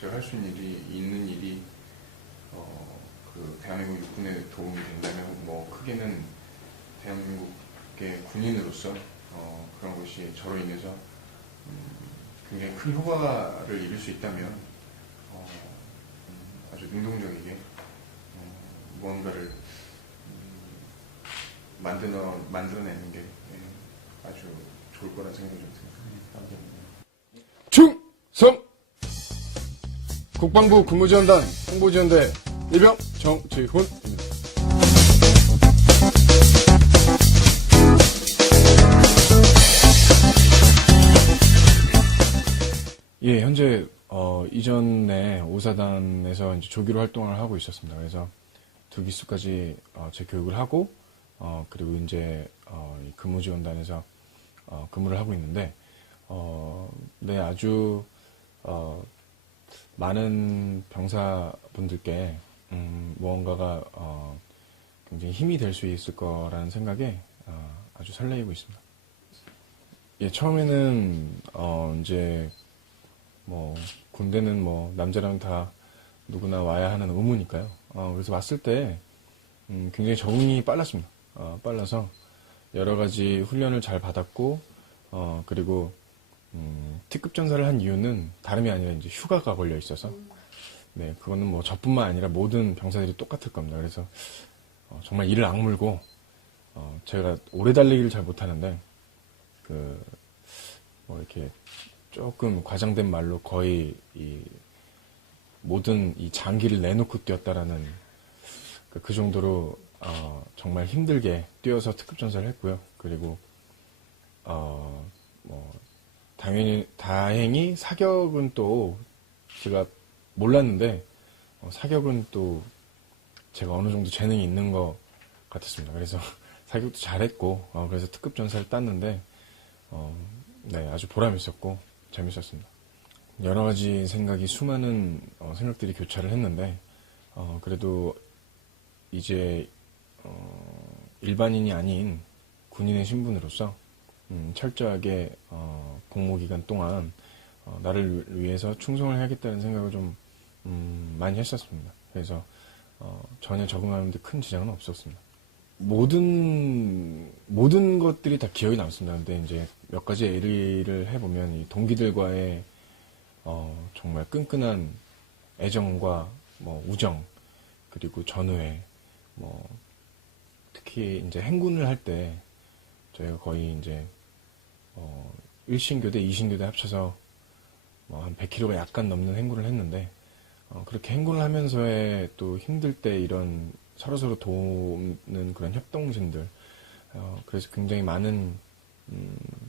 제가 할 수 있는 일이 그 대한민국 육군에 도움이 된다면 뭐 크게는 대한민국의 군인으로서 그런 것이 저로 인해서 굉장히 큰 효과를 이룰 수 있다면 아주 능동적이게 무언가를 만들어내는 게 아주 좋을 거라 생각이 좀 듭니다. 충성! 국방부 근무지원단 홍보지원대 일병 정지훈입니다. 예, 현재 이전에 오사단에서 이제 조기로 활동을 하고 있었습니다. 그래서 2기수까지 제 교육을 하고 그리고 이제 이 근무지원단에서 근무를 하고 있는데 네, 아주 많은 병사분들께 무언가가 굉장히 힘이 될 수 있을 거라는 생각에 아주 설레이고 있습니다. 예, 처음에는 이제 뭐 군대는 뭐 남자라면 다 누구나 와야 하는 의무니까요. 그래서 왔을 때 굉장히 적응이 빨랐습니다. 빨라서 여러 가지 훈련을 잘 받았고 그리고 특급 전사를 한 이유는 다름이 아니라 이제 휴가가 걸려 있어서 네, 그거는 뭐 저뿐만 아니라 모든 병사들이 똑같을 겁니다. 그래서 정말 이를 악물고 제가 오래 달리기를 잘 못하는데 뭐 이렇게 조금 과장된 말로 거의 이 모든 이 장기를 내놓고 뛰었다라는 그 정도로 정말 힘들게 뛰어서 특급 전사를 했고요. 그리고 뭐 다행히 사격은 또 제가 몰랐는데 사격은 또 제가 어느 정도 재능이 있는 것 같았습니다. 그래서 사격도 잘했고 그래서 특급 전사를 땄는데 네, 아주 보람 있었고 재밌었습니다. 여러 가지 생각이 수많은 생각들이 교차를 했는데 그래도 이제 일반인이 아닌 군인의 신분으로서 철저하게 복무기간 동안 나를 위해서 충성을 해야겠다는 생각을 좀 많이 했었습니다. 그래서 전혀 적응하는 데 큰 지장은 없었습니다. 모든 것들이 다 기억이 남습니다. 근데 이제 몇 가지 예를 해보면 이 동기들과의 정말 끈끈한 애정과 뭐 우정 그리고 전우애 뭐 특히 이제 행군을 할 때 저희가 거의 이제 1신교대, 2신교대 합쳐서 뭐 한 100km가 약간 넘는 행군을 했는데 그렇게 행군을 하면서의 또 힘들 때 이런 서로서로 도우는 그런 협동심들 그래서 굉장히 많은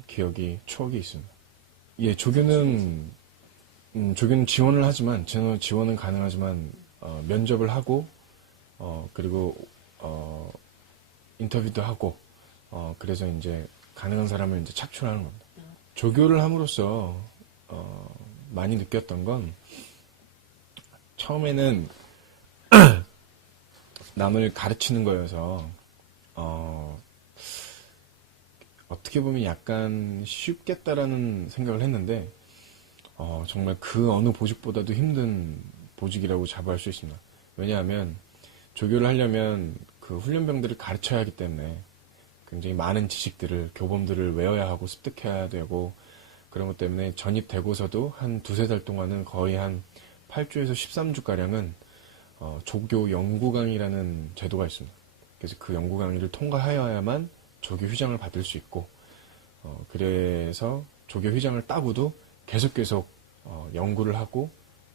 기억이, 추억이 있습니다. 예, 조교는 지원을 하지만 지원은 가능하지만 면접을 하고 그리고 인터뷰도 하고 그래서 이제 가능한 사람을 이제 착출하는 겁니다. 조교를 함으로써 많이 느꼈던 건 처음에는 남을 가르치는 거여서 어떻게 보면 약간 쉽겠다라는 생각을 했는데 정말 그 어느 보직보다도 힘든 보직이라고 자부할 수 있습니다. 왜냐하면 조교를 하려면 그 훈련병들을 가르쳐야 하기 때문에 굉장히 많은 지식들을, 교범들을 외워야 하고 습득해야 되고 그런 것 때문에 전입되고서도 한 2-3달 동안은 거의 한 8주에서 13주가량은 조교 연구강의라는 제도가 있습니다. 그래서 그 연구강의를 통과하여야만 조교 휴장을 받을 수 있고 그래서 조교 휴장을 따고도 계속 연구를 하고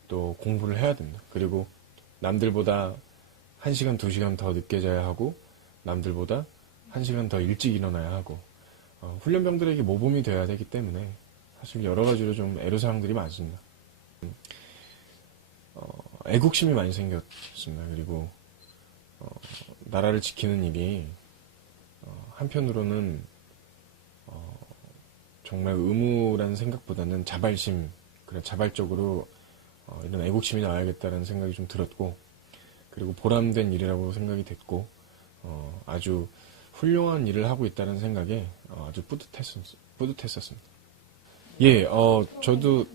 또 공부를 해야 됩니다. 그리고 남들보다 1시간, 2시간 더 늦게 자야 하고 남들보다 1시간 더 일찍 일어나야 하고 훈련병들에게 모범이 되어야 되기 때문에 사실 여러 가지로 좀 애로사항들이 많습니다. 애국심이 많이 생겼습니다. 그리고 나라를 지키는 일이 한편으로는 정말 의무라는 생각보다는 자발심, 그래 자발적으로 이런 애국심이 나와야겠다는 생각이 좀 들었고 그리고 보람된 일이라고 생각이 됐고 아주 훌륭한 일을 하고 있다는 생각에 아주 뿌듯했었습니다. 예, 저도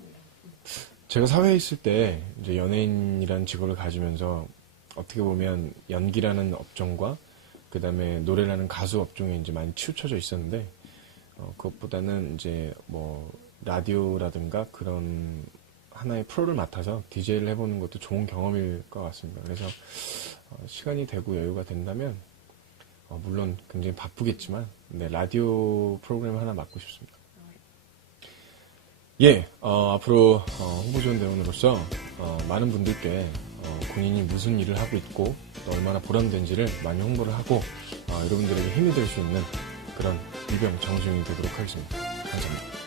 제가 사회에 있을 때 이제 연예인이라는 직업을 가지면서 어떻게 보면 연기라는 업종과 그 다음에 노래라는 가수 업종에 이제 많이 치우쳐져 있었는데, 그것보다는 이제 뭐 라디오라든가 그런 하나의 프로를 맡아서 DJ를 해보는 것도 좋은 경험일 것 같습니다. 그래서 시간이 되고 여유가 된다면 물론 굉장히 바쁘겠지만 네, 라디오 프로그램 하나 맡고 싶습니다. 예, 앞으로 홍보지원대원으로서 많은 분들께 본인이 무슨 일을 하고 있고 또 얼마나 보람된지를 많이 홍보를 하고 여러분들에게 힘이 될 수 있는 그런 이병 정중이 되도록 하겠습니다. 감사합니다.